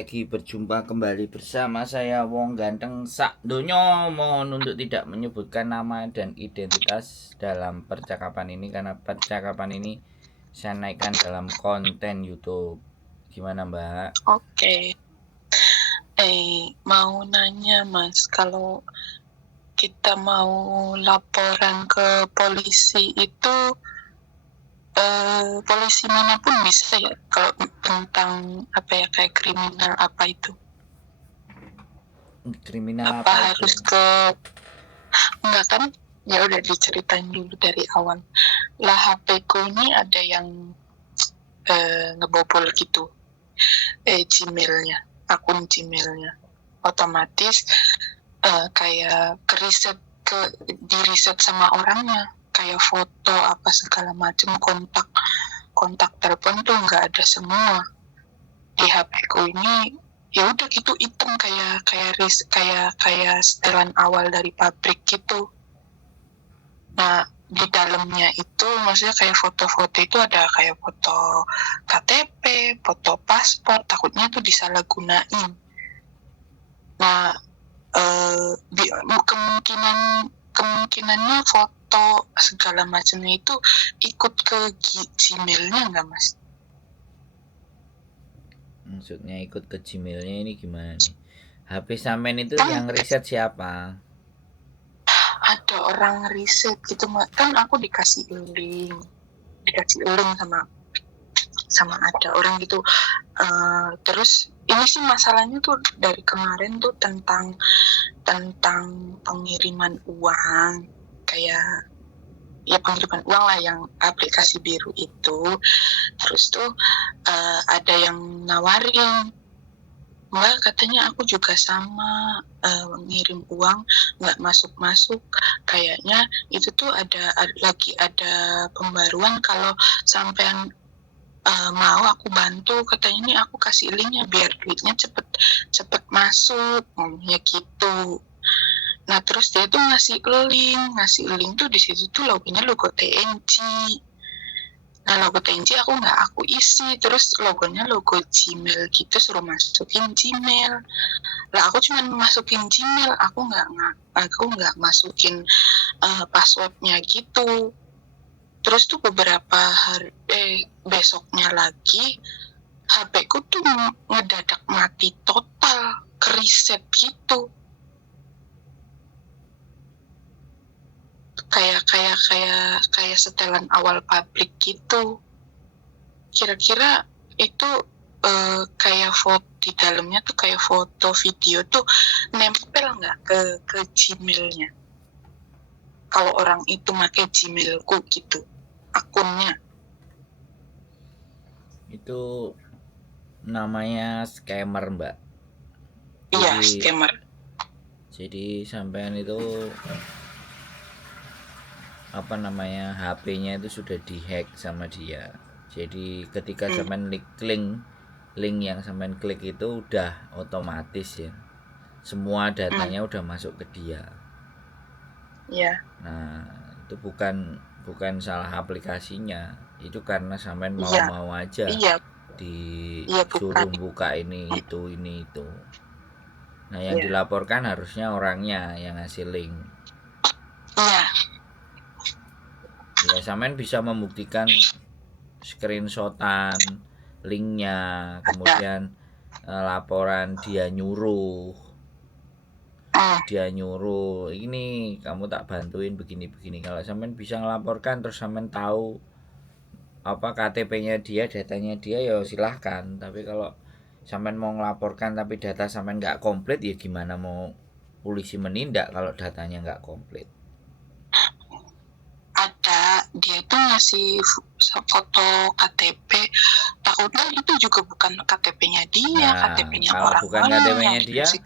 Lagi berjumpa kembali bersama saya Wong Ganteng Sak Donyo. Mohon untuk tidak menyebutkan nama dan identitas dalam percakapan ini karena percakapan ini saya naikkan dalam konten YouTube. Gimana Mbak? Oke, mau nanya Mas, kalau kita mau laporan ke polisi itu polisi manapun bisa ya, kalau tentang apa ya, kayak kriminal apa itu? Kriminal Apa apa itu? harus ke enggak kan? Ya udah diceritain dulu dari awal. Lah HP ku ini ada yang ngebobol gitu, Gmailnya, akun Gmailnya. Otomatis kayak di riset sama orangnya, kayak foto apa segala macam, kontak telepon tuh nggak ada semua di HP ku ini. Ya udah gitu, hitam kayak setelan awal dari pabrik gitu. Nah, di dalamnya itu maksudnya kayak foto-foto itu ada kayak foto KTP, foto paspor, takutnya tuh disalahgunain. Nah, kemungkinannya foto segala macamnya itu ikut ke Gmailnya nggak Mas? Maksudnya ikut ke Gmailnya ini gimana nih? HP sampean itu Kan yang riset siapa? ada orang riset gitu, kan aku dikasih link sama ada orang gitu. Terus ini sih masalahnya tuh dari kemarin tuh tentang pengiriman uang, kayak ya pengiriman uang lah yang aplikasi biru itu. Terus tuh ada yang nawarin, Mbak katanya aku juga sama mengirim uang nggak masuk, kayaknya itu tuh lagi ada pembaruan, kalau sampean mau aku bantu, katanya ini aku kasih linknya biar duitnya cepet masuk, ya gitu. Nah terus dia tuh ngasih link tuh, di situ tuh logonya logo TNG. Nah logo TNG aku isi, terus logonya logo Gmail gitu, suruh masukin Gmail. Lah aku cuma masukin Gmail, aku nggak masukin passwordnya gitu. Terus tuh beberapa hari besoknya lagi HP ku tuh ngedadak mati total, keriset gitu. Kayak setelan awal pabrik gitu. Kira-kira itu kayak foto di dalamnya tuh, kayak foto video tuh nempel nggak ke Gmailnya? Kalau orang itu pakai Gmailku gitu, akunnya. Itu namanya scammer Mbak. Iya, Jadi scammer. sampean itu apa namanya, HP-nya itu sudah dihack sama dia. Jadi ketika sampean link yang sampean klik itu udah otomatis ya. Semua datanya udah masuk ke dia. Iya. Nah, itu bukan salah aplikasinya. Itu karena sampean Iya. mau-mau aja Iya. Iya, bukan. disuruh buka ini itu. Nah, yang Iya. dilaporkan harusnya orangnya yang ngasih link. Iya. Ya, sampean bisa membuktikan screenshotan linknya, kemudian laporan dia nyuruh ini kamu tak bantuin begini. Kalau sampean bisa ngelaporkan terus sampean tahu apa KTP-nya dia, datanya dia, ya silahkan. Tapi kalau sampean mau ngelaporkan tapi data sampean nggak komplit, ya gimana mau polisi menindak kalau datanya nggak komplit? Ada, dia tuh ngasih foto KTP, takutnya itu juga bukan KTP-nya dia, Nah, KTP-nya kalau orang bukan lain yang KTP-nya dia, dikasih.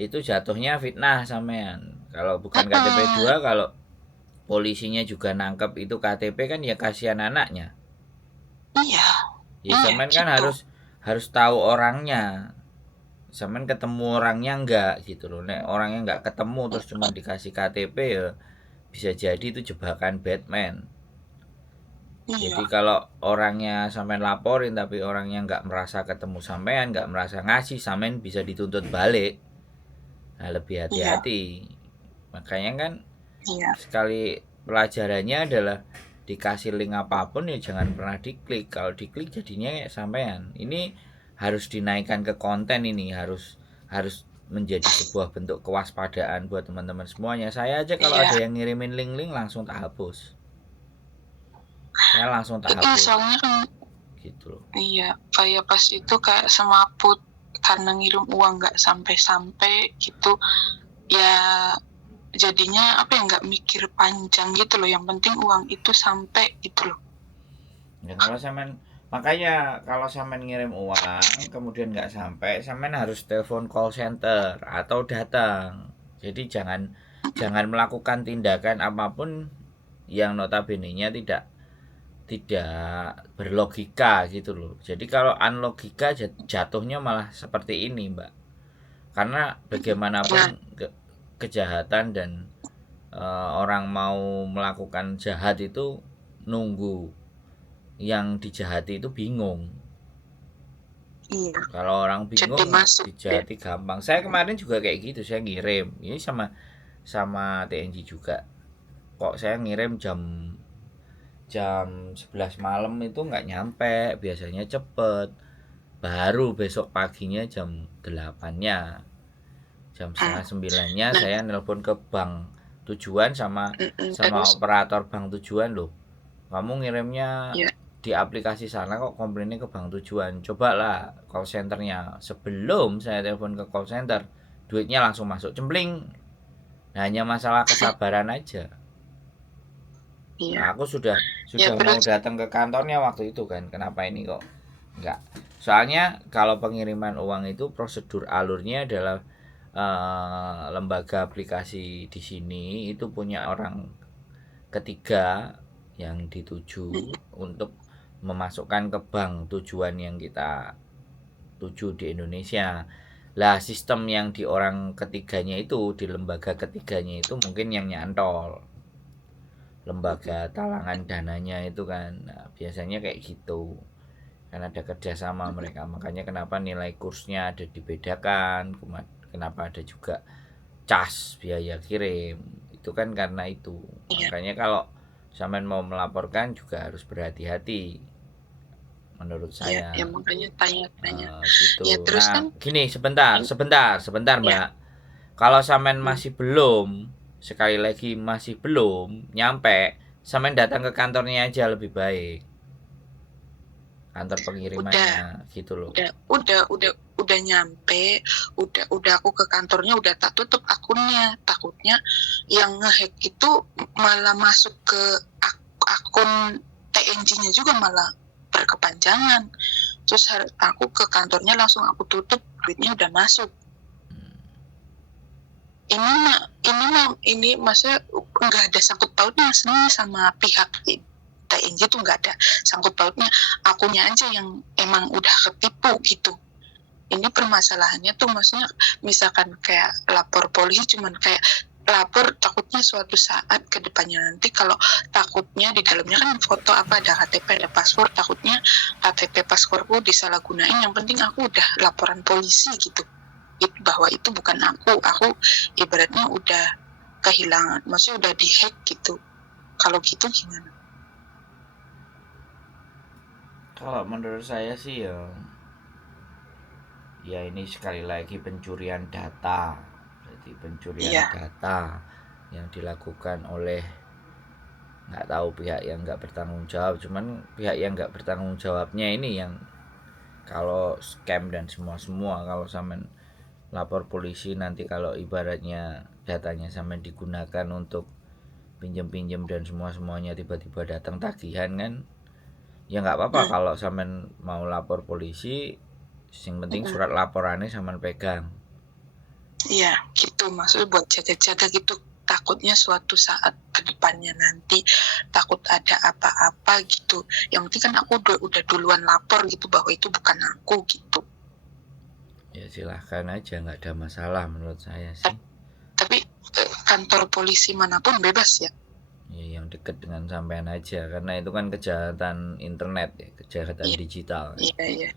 itu jatuhnya fitnah sampean. Kalau bukan KTP 2, kalau polisinya juga nangkep itu KTP, kan ya kasihan anaknya. Iya. Ya sampean kan Gitu. harus tahu orangnya. Sampean ketemu orangnya enggak gitu loh. Nek orangnya enggak ketemu terus cuma dikasih KTP, ya bisa jadi itu jebakan Batman. Iya, Jadi kalau orangnya sampean laporin tapi orangnya nggak merasa ketemu sampean, nggak merasa ngasih, sampean bisa dituntut balik. Nah, lebih iya, hati-hati. Makanya kan iya, sekali pelajarannya adalah dikasih link apapun ya jangan pernah diklik. Kalau diklik jadinya kayak sampean. Ini harus dinaikkan ke konten, ini harus harus menjadi sebuah bentuk kewaspadaan buat teman-teman semuanya. Saya aja kalau ada iya. yang ngirimin link-link langsung tak hapus. Saya langsung tak Iya, hapus soalnya kan gitu loh. iya, kayak pas itu kayak semaput karena ngirim uang nggak sampai-sampai gitu. Ya jadinya apa ya, nggak mikir panjang gitu loh. Yang penting uang itu sampai gitu loh. Ya kalau sampean, makanya kalau sampean ngirim uang kemudian nggak sampai, sampean harus telepon call center atau datang. Jadi jangan jangan melakukan tindakan apapun yang notabene-nya tidak berlogika gitu loh. Jadi kalau unlogika jatuhnya malah seperti ini, Mbak. Karena bagaimanapun Nah, kejahatan dan orang mau melakukan jahat itu nunggu yang dijahati itu bingung. iya, Kalau orang jadi bingung masuk deh. dijahati gampang. Saya kemarin juga kayak gitu, saya ngirim. Ini sama sama TNG juga. Kok saya ngirim jam jam 11 malam itu nggak nyampe, biasanya cepet. Baru besok paginya jam 8-nya. Jam setengah Hmm. 9-nya Nah, saya nelpon ke bank tujuan sama sama terus operator bank tujuan loh. Kamu ngirimnya ya, di aplikasi sana kok komplainnya ke bank tujuan. Cobalah call centernya. Sebelum saya telepon ke call center, duitnya langsung masuk cempling. Nah, hanya masalah kesabaran aja. Nah, iya, aku sudah ya sudah mau terus datang ke kantornya waktu itu kan. Kenapa ini kok enggak? Soalnya kalau pengiriman uang itu prosedur alurnya adalah lembaga aplikasi di sini itu punya orang ketiga yang dituju untuk memasukkan ke bank tujuan yang kita tuju di Indonesia. Lah sistem yang di orang ketiganya itu, di lembaga ketiganya itu mungkin yang nyantol lembaga talangan dananya itu kan. Nah, biasanya kayak gitu, kan ada kerjasama mereka, makanya kenapa nilai kursnya ada dibedakan, kenapa ada juga cas biaya kirim, itu kan karena itu. iya, Makanya kalau sampean mau melaporkan juga harus berhati-hati menurut iya, saya. ya makanya tanya-tanya. Gitu. Ya terus Nah kan gini, sebentar ya, Mbak, kalau sampean hmm, masih belum, sekali lagi masih belum nyampe, sampean datang ke kantornya aja lebih baik, kantor udah pengirimannya gitu loh. udah nyampe, udah aku ke kantornya udah tak tutup akunnya, takutnya yang ngehack itu malah masuk ke akun TNG-nya juga malah berkepanjangan. Terus aku ke kantornya langsung aku tutup, duitnya udah masuk. Ini masa nggak ada sangkut pautnya sama pihak TNJ tuh nggak ada sangkut pautnya, akunya aja yang emang udah ketipu gitu. Ini permasalahannya tuh maksudnya misalkan kayak lapor polisi cuman kayak lapor, takutnya suatu saat ke depannya nanti kalau takutnya di dalamnya kan foto apa ada KTP ada paspor, takutnya KTP pasporku disalahgunain, yang penting aku udah laporan polisi gitu bahwa itu bukan aku ibaratnya udah kehilangan, maksudnya udah dihack gitu. Kalau gitu gimana? Kalau menurut saya sih ya, ya ini sekali lagi pencurian data. Jadi pencurian Iya, data yang dilakukan oleh nggak tahu pihak yang nggak bertanggung jawab. Cuman pihak yang nggak bertanggung jawabnya ini yang kalau scam dan semua kalau sampean lapor polisi nanti, kalau ibaratnya datanya sampean digunakan untuk pinjam-pinjam dan semuanya tiba-tiba datang tagihan kan, ya nggak apa-apa hmm, kalau sampean mau lapor polisi, yang penting hmm, surat laporannya sampean pegang. iya gitu, maksudnya buat jaga-jaga gitu, takutnya suatu saat ke depannya nanti takut ada apa-apa gitu. Yang penting kan aku udah duluan lapor gitu bahwa itu bukan aku gitu. Ya silahkan aja, nggak ada masalah menurut saya sih. Tapi kantor polisi manapun bebas ya. Ya yang dekat dengan sampean aja, karena itu kan kejahatan internet ya, kejahatan Iya, digital ya, iya, iya.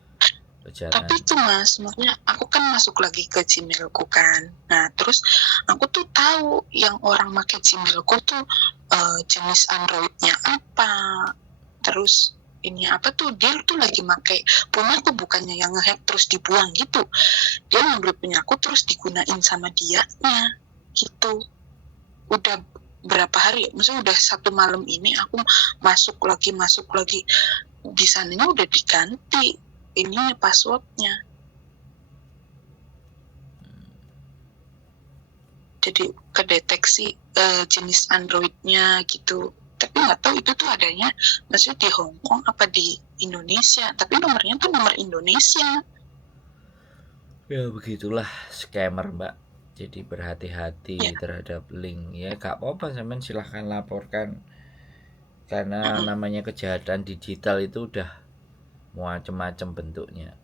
kejahatan. Tapi itu Mas, maksudnya aku kan masuk lagi ke Gmailku kan. Nah, terus aku tuh tahu yang orang pakai Gmailku tuh jenis Androidnya apa. Terus ini apa tuh, dia tuh lagi pakai punya aku, bukannya yang ngehack terus dibuang gitu. Dia ngambil punya aku terus digunain sama dianya gitu. Udah berapa hari, maksudnya udah 1 malam ini aku masuk lagi, di sananya udah diganti ini passwordnya, jadi kedeteksi jenis Androidnya gitu. Tapi nggak tahu itu tuh adanya maksudnya di Hong Kong apa di Indonesia, tapi nomornya tuh nomor Indonesia. Ya begitulah scammer mbak, jadi berhati-hati Ya. terhadap link ya. Gak apa-apa, sampean silahkan laporkan, karena Mm-mm. namanya kejahatan digital itu udah macem-macem bentuknya.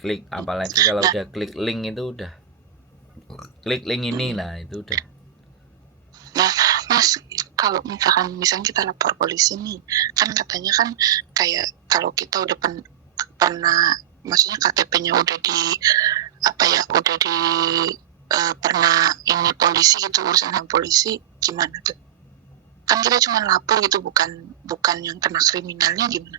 Klik, apalagi kalau Nah udah klik link itu udah klik link ini, nah itu udah. Nah, Mas, kalau misalkan kita lapor polisi nih, kan katanya kan kayak kalau kita udah pernah, maksudnya KTP-nya udah di apa ya, udah di pernah ini polisi gitu, urusan sama polisi, gimana tuh? Kan kita cuma lapor gitu, bukan yang kena kriminalnya, gimana?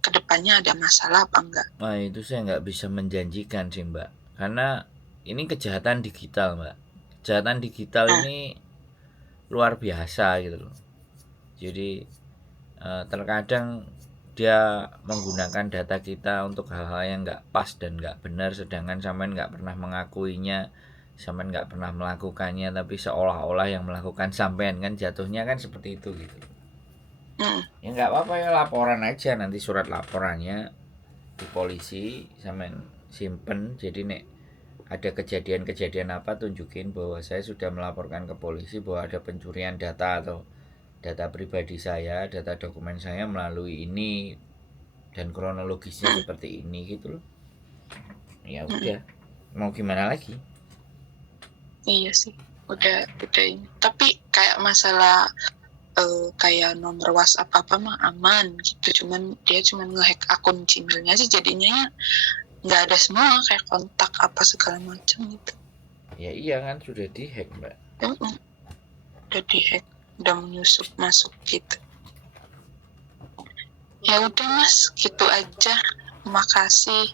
Kedepannya ada masalah apa enggak? Nah itu saya nggak bisa menjanjikan sih mbak, karena ini kejahatan digital mbak. Kejahatan digital Nah, ini luar biasa gitu loh. Jadi terkadang dia menggunakan data kita untuk hal-hal yang nggak pas dan nggak benar, sedangkan sampean nggak pernah mengakuinya, sampean nggak pernah melakukannya, tapi seolah-olah yang melakukan sampean, kan jatuhnya kan seperti itu gitu. Ya nggak apa-apa, ya laporan aja, nanti surat laporannya di polisi sampean simpen, jadi nek ada kejadian-kejadian apa tunjukin bahwa saya sudah melaporkan ke polisi bahwa ada pencurian data atau data pribadi saya, data dokumen saya melalui ini, dan kronologisnya seperti ini gitu loh. Ya udah, mau gimana lagi. iya sih, udah ini. Tapi kayak masalah kayak nomor WhatsApp apa mah aman gitu, cuman dia ngehack akun Gmailnya sih, jadinya ya nggak ada semua kayak kontak apa segala macam gitu. Ya iya kan, sudah dihack mbak. Udah dihack, udah menyusup masuk gitu. Ya udah Mas, gitu aja. Makasih,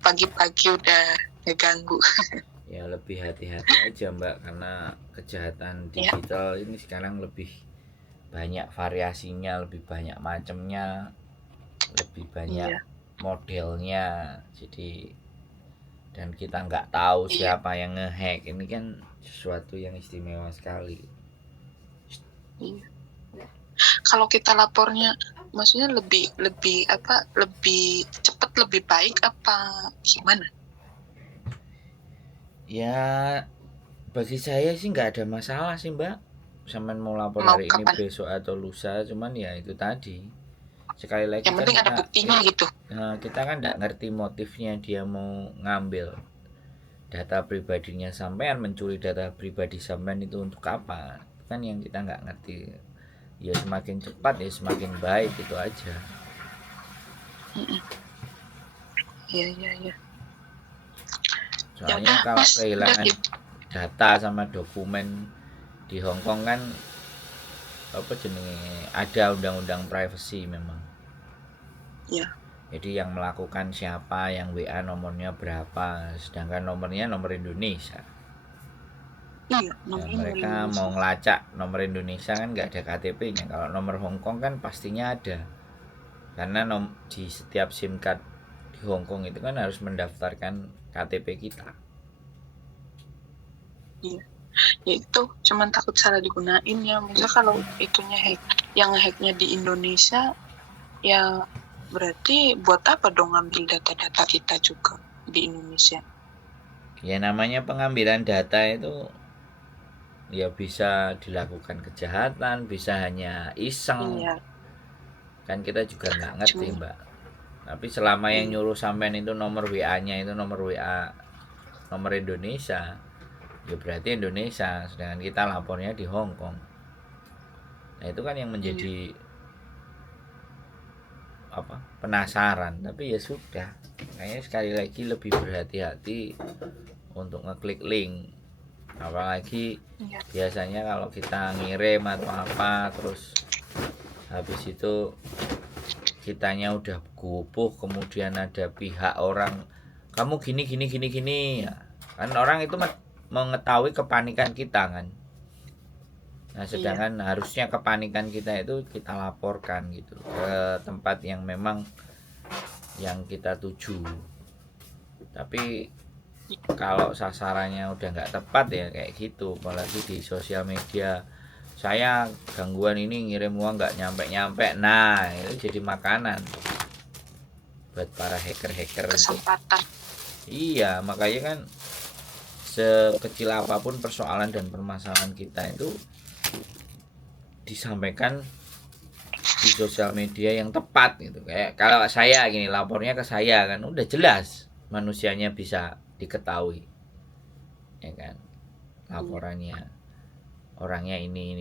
pagi-pagi udah ngeganggu. Ya lebih hati-hati aja mbak, karena kejahatan Ya, digital ini sekarang lebih banyak variasinya, lebih banyak macamnya, lebih banyak iya, modelnya. Jadi, dan kita nggak tahu iya, siapa yang ngehack, ini kan sesuatu yang istimewa sekali. iya. Kalau kita lapornya, maksudnya lebih apa? Lebih cepat, lebih baik apa gimana? Ya bagi saya sih nggak ada masalah sih mbak, sampean mau lapor Mau hari ini, kapan? besok atau lusa, cuman ya itu tadi, sekali lagi Yang kan penting ada buktinya gitu. kita kan nggak ngerti motifnya dia mau ngambil data pribadinya sampean, mencuri data pribadi sampean itu untuk apa, kan yang kita nggak ngerti. Ya semakin cepat ya semakin baik, itu aja. Iya, iya, iya. Ya Soalnya udah kalau Mas, udah kehilangan gitu. data sama dokumen di Hong Kong kan apa jenenge, ada undang-undang privacy memang. Ya, Jadi yang melakukan siapa, yang WA nomornya berapa, sedangkan nomornya nomor Indonesia. iya, Ya, nomornya nomor mereka mau Indonesia. ngelacak nomor Indonesia kan nggak ada KTP-nya. Kalau nomor Hong Kong kan pastinya ada, karena di setiap SIM card di Hong Kong itu kan harus mendaftarkan KTP kita. Iya. Ya itu cuman takut salah digunain ya, maksudnya kalau itunya yang hacknya di Indonesia, ya berarti buat apa dong ngambil data-data kita juga di Indonesia? Ya namanya pengambilan data itu ya bisa dilakukan kejahatan, bisa hanya iseng, Iya, kan kita juga nggak ngerti cuma mbak. Tapi selama yang iya, nyuruh sampean itu nomor WA nya itu nomor WA nomor Indonesia, ya berarti Indonesia, sedangkan kita lapornya di Hong Kong. Nah itu kan yang menjadi penasaran, tapi ya sudah, kayaknya sekali lagi lebih berhati-hati untuk ngeklik link, apalagi biasanya kalau kita ngirim atau apa, terus habis itu kitanya udah gupuh, kemudian ada pihak orang, kamu gini gini gini gini ya. Kan orang itu mengetahui kepanikan kita kan. Nah sedangkan harusnya kepanikan kita itu kita laporkan gitu ke tempat yang memang yang kita tuju. Tapi kalau sasarannya udah nggak tepat ya kayak gitu, apalagi di sosial media, saya gangguan ini ngirim uang nggak nyampe, nah itu jadi makanan buat para hacker-hacker. Kesempatan. Iya, makanya kan sekecil apapun persoalan dan permasalahan kita itu disampaikan di sosial media yang tepat gitu. Kayak kalau saya gini, lapornya ke saya kan udah jelas manusianya bisa diketahui, ya kan, laporannya orangnya ini.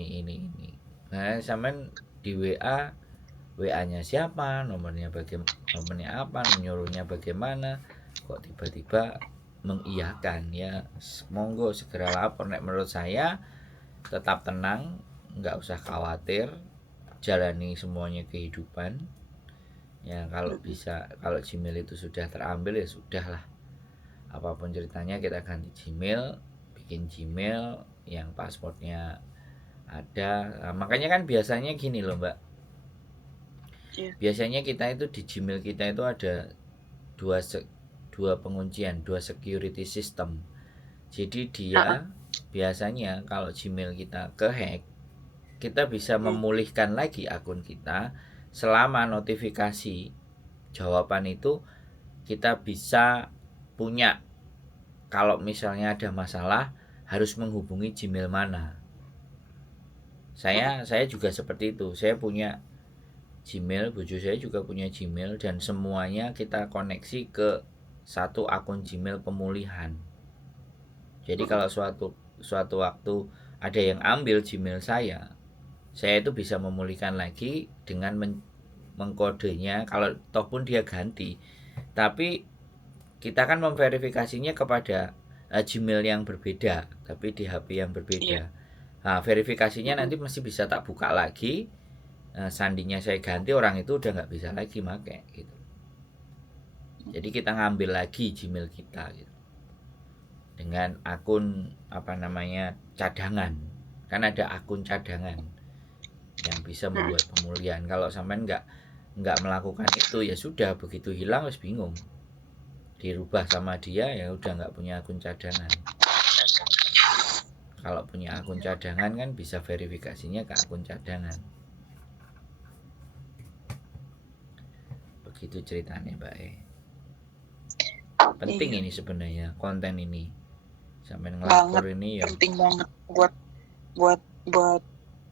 Nah sampean di WA-nya siapa, nomornya apa, menyuruhnya bagaimana, kok tiba-tiba mengiyakan. Ya monggo segera lapor. Nek menurut saya tetap tenang, nggak usah khawatir, jalani semuanya kehidupan ya. Kalau bisa, kalau Gmail itu sudah terambil ya sudahlah, apapun ceritanya kita ganti Gmail, bikin Gmail yang passwordnya ada. Nah, makanya kan biasanya gini loh Mbak, biasanya kita itu di Gmail kita itu ada dua penguncian, dua security system. Jadi dia biasanya kalau Gmail kita kehack, kita bisa memulihkan lagi akun kita selama notifikasi jawaban itu kita bisa punya. Kalau misalnya ada masalah harus menghubungi Gmail mana. Saya juga seperti itu. Saya punya Gmail, bojo saya juga punya Gmail, dan semuanya kita koneksi ke satu akun Gmail pemulihan. Jadi kalau suatu waktu ada yang ambil Gmail saya itu bisa memulihkan lagi dengan mengkodenya. Kalau toh pun dia ganti, tapi kita kan memverifikasinya kepada Gmail yang berbeda, tapi di HP yang berbeda. Nah, verifikasinya nanti masih bisa tak buka lagi. Sandinya saya ganti, orang itu udah nggak bisa lagi pakai gitu. Jadi kita ngambil lagi Gmail kita gitu, dengan akun cadangan. Kan ada akun cadangan yang bisa membuat pemulihan. Kalau sampean nggak melakukan itu ya sudah, begitu hilang wis bingung, dirubah sama dia ya udah nggak punya akun cadangan. Kalau punya akun cadangan kan bisa verifikasinya ke akun cadangan. Begitu ceritanya Mbak Penting ini sebenarnya konten ini, sampai ngelapor ini ya penting banget buat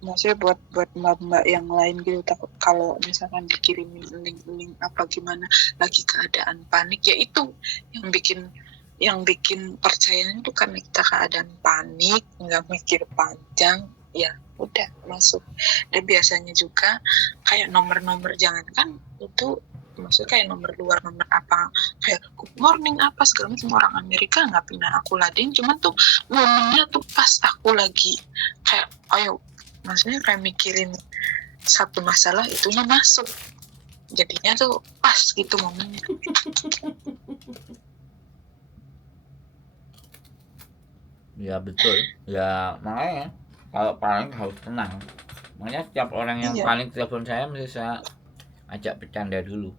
maksudnya buat mbak-mbak yang lain gitu. Takut kalau misalkan dikirimin link apa gimana, lagi keadaan panik, ya itu yang bikin percayanya itu karena kita keadaan panik, nggak mikir panjang, ya udah masuk. Dan biasanya juga kayak nomor-nomor, jangankan itu, maksudnya kayak nomor luar, nomor apa, kayak good morning apa segala macam, orang Amerika nggak pernah aku ladenin. Cuman tuh momennya tuh pas aku lagi kayak ayo, maksudnya kayak mikirin satu masalah, itunya masuk, jadinya tuh pas gitu momennya. Ya betul ya, makanya kalau paling harus tenang. Makanya setiap orang yang paling telepon saya mesti saya ajak bercanda dulu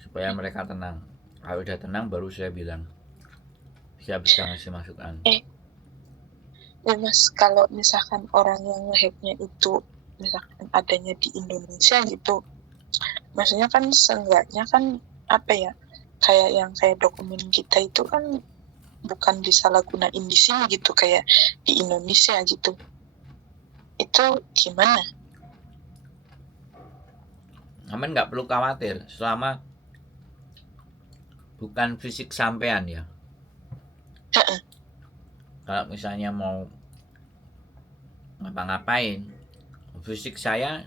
supaya mereka tenang. Kalau udah tenang baru saya bilang, saya bisa ngasih masukan. Ya Mas, kalau misalkan orang yang ngehacknya itu misalkan adanya di Indonesia gitu, maksudnya kan seenggaknya kan apa ya, kayak dokumen kita itu kan bukan disalahgunain di sini gitu, kayak di Indonesia gitu. Itu gimana? Aman, nggak perlu khawatir selama bukan fisik sampean ya. Kalau misalnya mau ngapa-ngapain, fisik saya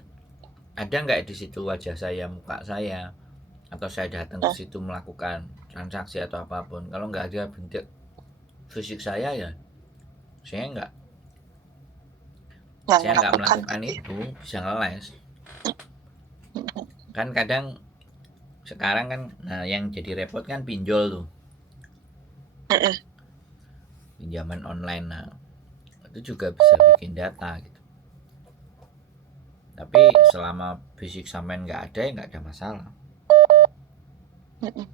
ada nggak di situ, wajah saya, muka saya, atau saya datang ke situ melakukan transaksi atau apapun. Kalau nggak ada bentuk fisik saya, ya saya nggak nggak saya nggak melakukan melakukan gitu ya. itu, bisa ngeles. Kan kadang sekarang kan, nah yang jadi repot kan pinjol tuh, Mm-mm. pinjaman online. Nah itu juga bisa bikin data gitu. Tapi selama fisik sampean nggak ada, ya nggak ada masalah. Mm-mm.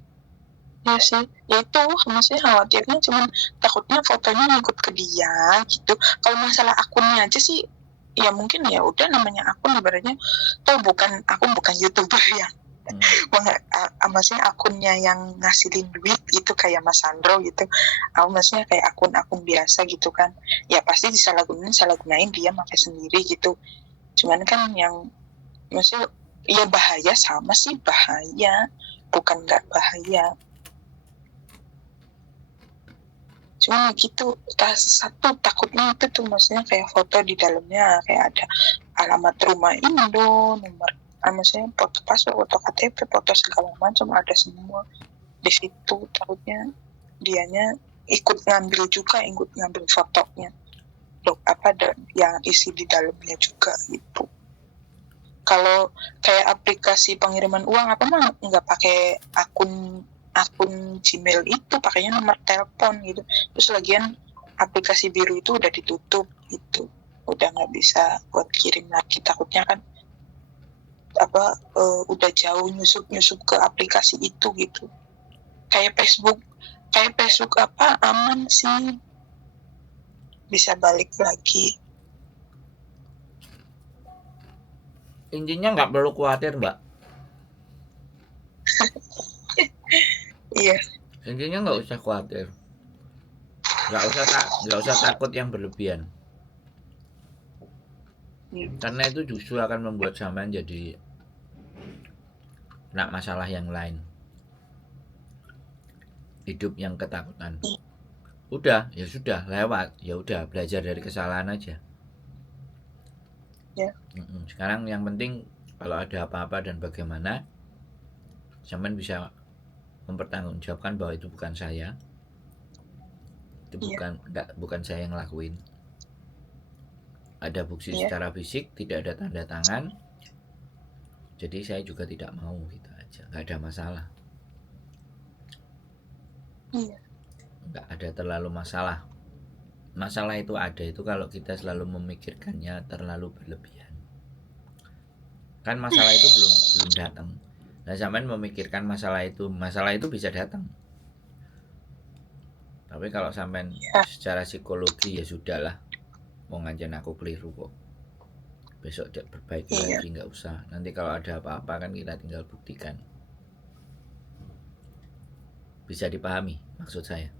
Ya sih, ya itu maksudnya khawatirnya cuman takutnya fotonya ngikut ke dia gitu. Kalau masalah akunnya aja sih, ya mungkin ya udah namanya akun ibaratnya, toh bukan YouTuber ya. Maksudnya akunnya yang ngasilin duit gitu kayak Mas Sandro gitu. Aku maksudnya kayak akun-akun biasa gitu kan. Ya pasti disalahgunain dia pakai sendiri gitu. Cuman kan yang maksudnya ya bahaya, sama sih bahaya, bukan nggak bahaya. Cuma gitu, satu takutnya itu tuh maksudnya kayak foto di dalamnya kayak ada alamat rumah Indo, nomor maksudnya foto paspor, foto KTP, foto segala macam ada semua di situ. Takutnya dianya ikut ngambil fotonya, loh apa ada yang isi di dalamnya juga gitu. Kalau kayak aplikasi pengiriman uang apa mah nggak pakai akun Gmail, itu pakainya nomor telepon gitu. Terus lagian aplikasi biru itu udah ditutup gitu, udah nggak bisa buat kirim lagi. Takutnya kan udah jauh nyusup ke aplikasi itu gitu. Kayak Facebook apa aman sih, bisa balik lagi. Intinya nggak perlu khawatir, Mbak. Iya. Intinya nggak usah khawatir, nggak usah takut yang berlebihan. Karena itu justru akan membuat sampean jadi kena masalah yang lain, hidup yang ketakutan. Udah, ya sudah lewat, ya udah belajar dari kesalahan aja. Ya. Sekarang yang penting kalau ada apa-apa dan bagaimana, sampean bisa mempertanggungjawabkan bahwa itu bukan saya, itu bukan saya yang ngelakuin. Ada bukti secara fisik, tidak ada tanda tangan, jadi saya juga tidak mau, gitu aja, nggak ada masalah. Nggak ada terlalu masalah. Masalah itu ada itu kalau kita selalu memikirkannya terlalu berlebihan. Kan masalah itu belum datang. Nah, sampean memikirkan masalah itu bisa datang. Tapi kalau sampean secara psikologi, ya sudahlah, mau ngancen aku keliru kok, besok dia perbaiki lagi, nggak usah. Nanti kalau ada apa-apa kan kita tinggal buktikan. Bisa dipahami maksud saya?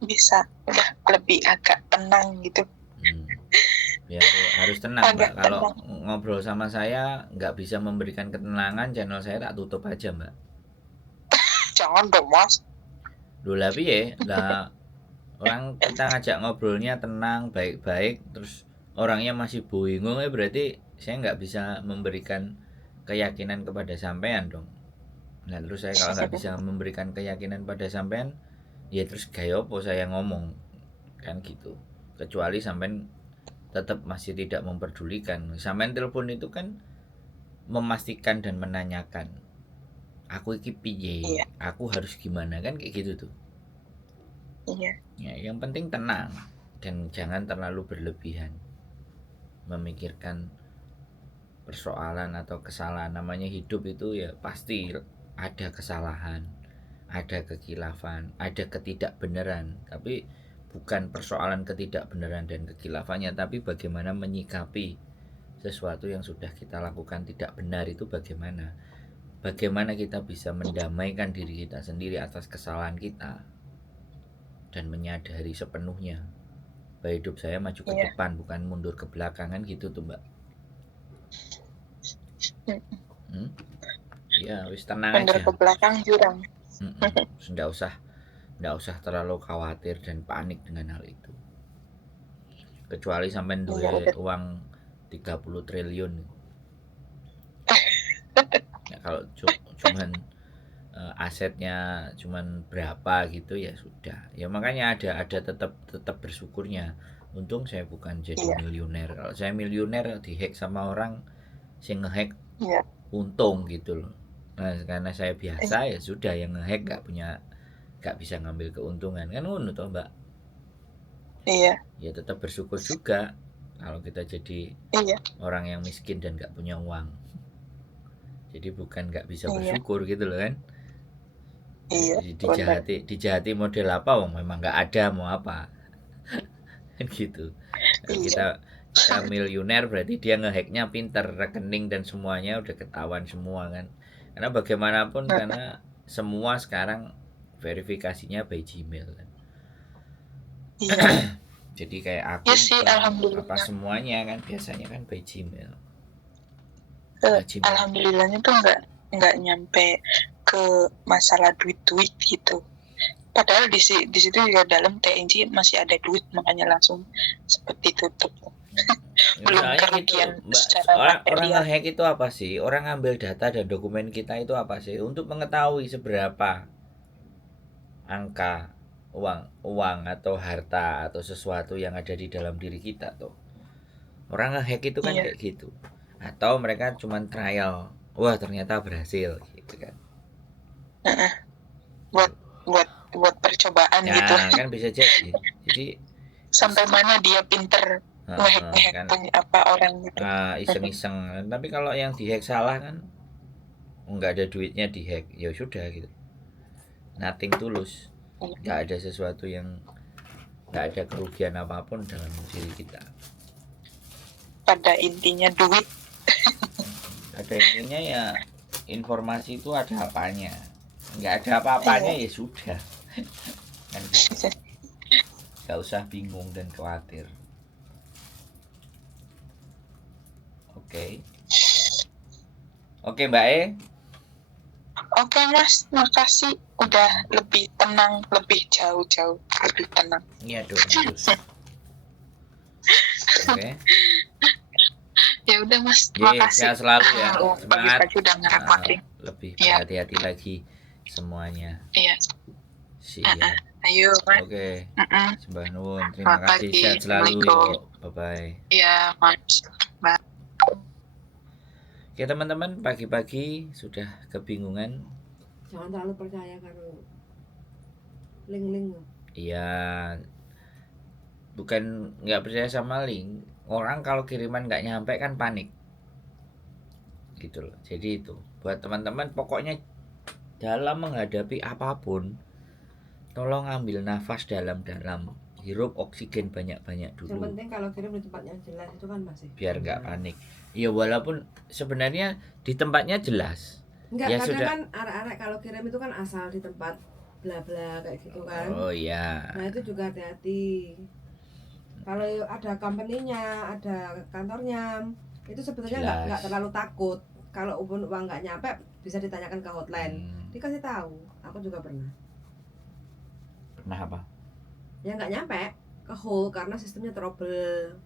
Bisa udah lebih agak tenang gitu. Ya harus tenang, Mbak. Kalau ngobrol sama saya nggak bisa memberikan ketenangan, channel saya tak tutup aja, Mbak. Jangan dong, Mas. Loh lah piye? Lah orang kita ngajak ngobrolnya tenang, baik-baik, terus orangnya masih bingung, berarti saya nggak bisa memberikan keyakinan kepada sampean dong. Nah terus saya kalau nggak bisa memberikan keyakinan pada sampean, ya terus gaya apa saya ngomong, kan gitu. Kecuali sampean tetap masih tidak memperdulikan. Sampean telepon itu kan memastikan dan menanyakan, aku iki piye, aku harus gimana, kan kayak gitu tuh. Ya, yang penting tenang dan jangan terlalu berlebihan memikirkan persoalan atau kesalahan. Namanya hidup itu ya pasti ada kesalahan, ada kekilafan, ada ketidakbenaran. Tapi bukan persoalan ketidakbenaran dan kekilafannya, tapi bagaimana menyikapi sesuatu yang sudah kita lakukan tidak benar itu bagaimana. Bagaimana kita bisa mendamaikan diri kita sendiri atas kesalahan kita dan menyadari sepenuhnya bahwa hidup saya maju ke depan, bukan mundur ke belakang, kan gitu tuh, Mbak. Ya wis tenang mundur aja. Ke belakang jurang. Nggak usah nggak usah terlalu khawatir dan panik dengan hal itu. Kecuali sampai duwe uang 30 triliun. Ya, kalau cuman asetnya cuman berapa gitu ya sudah. Ya makanya ada tetap bersyukurnya. Untung saya bukan jadi miliuner. Kalau saya miliuner dihack sama orang sing ngehack untung gitu loh. Nah, karena saya biasa ya sudah, yang ngehack nggak bisa ngambil keuntungan kan ngono toh Mbak. Iya. Ya tetap bersyukur juga kalau kita jadi orang yang miskin dan nggak punya uang. Jadi bukan nggak bisa bersyukur gitu loh kan. Iya. Dijahati model apa, wong memang nggak ada mau apa. Kan gitu. Kita miliuner berarti dia ngehacknya pinter, rekening dan semuanya udah ketahuan semua kan. Karena bagaimanapun karena semua sekarang verifikasinya by Gmail kan. Jadi kayak akun apa semuanya kan biasanya kan by Gmail. Alhamdulillahnya tuh nggak nyampe ke masalah duit gitu. Padahal di situ juga dalam TNG masih ada duit, makanya langsung seperti tutup. Belum kerugian secara orang nge-hack itu apa sih? Orang ngambil data dan dokumen kita itu apa sih? Untuk mengetahui seberapa angka uang atau harta atau sesuatu yang ada di dalam diri kita tuh. Orang nge-hack itu kan kayak gitu. Atau mereka cuma trial. Wah, ternyata berhasil gitu kan. Buat percobaan ya, gitu. Kan bisa jadi. Jadi sampai mana dia pinter ngehack kan, punya apa orang gitu. Iseng-iseng. Tapi kalau yang dihack salah kan nggak ada duitnya dihack, ya sudah gitu. Nothing tulus. Nggak ada sesuatu yang nggak ada kerugian apapun dalam diri kita. Pada intinya duit. Pada intinya ya informasi itu ada apanya. Nggak ada apa-apanya ya sudah. Kan gitu. Gak usah bingung dan khawatir. Oke Mbak E. Oke Mas, makasih udah lebih tenang, lebih jauh lebih tenang. Iya dong terus. Oke. Ya udah Mas, makasih. Sehat selalu ya. Semangat. Pagi-pagi udah ngerepotin. Lebih berhati-hati lagi semuanya. Iya. Siap. Ayo Mas. Oke. Sembah nuwun. Terima kasih. Sehat selalu. Bye bye. Iya Mas. Bye. Oke teman-teman, pagi-pagi sudah kebingungan. Jangan terlalu percaya karo link-link. Iya, bukan nggak percaya sama link. Orang kalau kiriman nggak nyampe kan panik, gitu loh. Jadi itu buat teman-teman, pokoknya dalam menghadapi apapun, tolong ambil nafas dalam-dalam, hirup oksigen banyak-banyak dulu. Yang penting kalau kirim di tempatnya jelas itu kan masih. Biar nggak panik. Ya walaupun sebenarnya di tempatnya jelas. Enggak, ya kadang sudah. Kan arek-arek kalau kirim itu kan asal di tempat bla bla kayak gitu kan. Oh iya. Nah itu juga hati-hati. Kalau ada company-nya, ada kantornya, itu sebetulnya nggak terlalu takut. Kalau uang nggak nyampe bisa ditanyakan ke hotline, dikasih tahu. Aku juga pernah. Pernah apa? Ya nggak nyampe ke hold karena sistemnya trouble.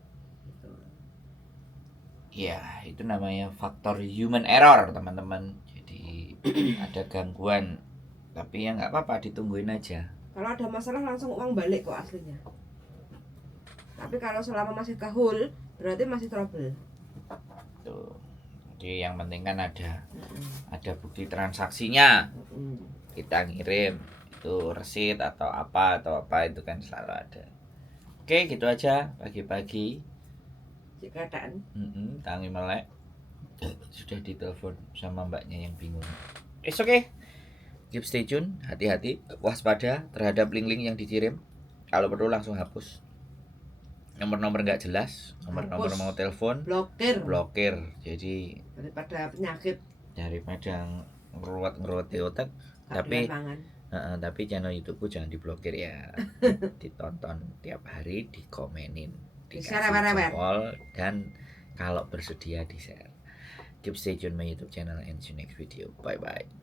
Ya, itu namanya faktor human error, teman-teman. Jadi ada gangguan, tapi ya nggak apa-apa, ditungguin aja. Kalau ada masalah langsung uang balik kok aslinya. Tapi kalau selama masih kahul, berarti masih trouble. Tuh. Jadi yang penting kan ada bukti transaksinya. Kita ngirim itu resit atau apa itu kan selalu ada. Oke, gitu aja pagi-pagi. Keadaan. Tangi melek. Sudah ditelepon sama mbaknya yang bingung. It's okay. Keep stay tune, hati-hati, waspada terhadap link-link yang dikirim. Kalau perlu langsung hapus. Nomor-nomor nggak jelas, nomor-nomor mau telepon, blokir. Jadi daripada penyakit, daripada ngeruwet di otak. Tapi channel YouTubeku jangan diblokir ya. Ditonton tiap hari, dikomenin, dikasih jempol, dan kalau bersedia di share. Keep stay tune my YouTube channel and see you next video. Bye bye.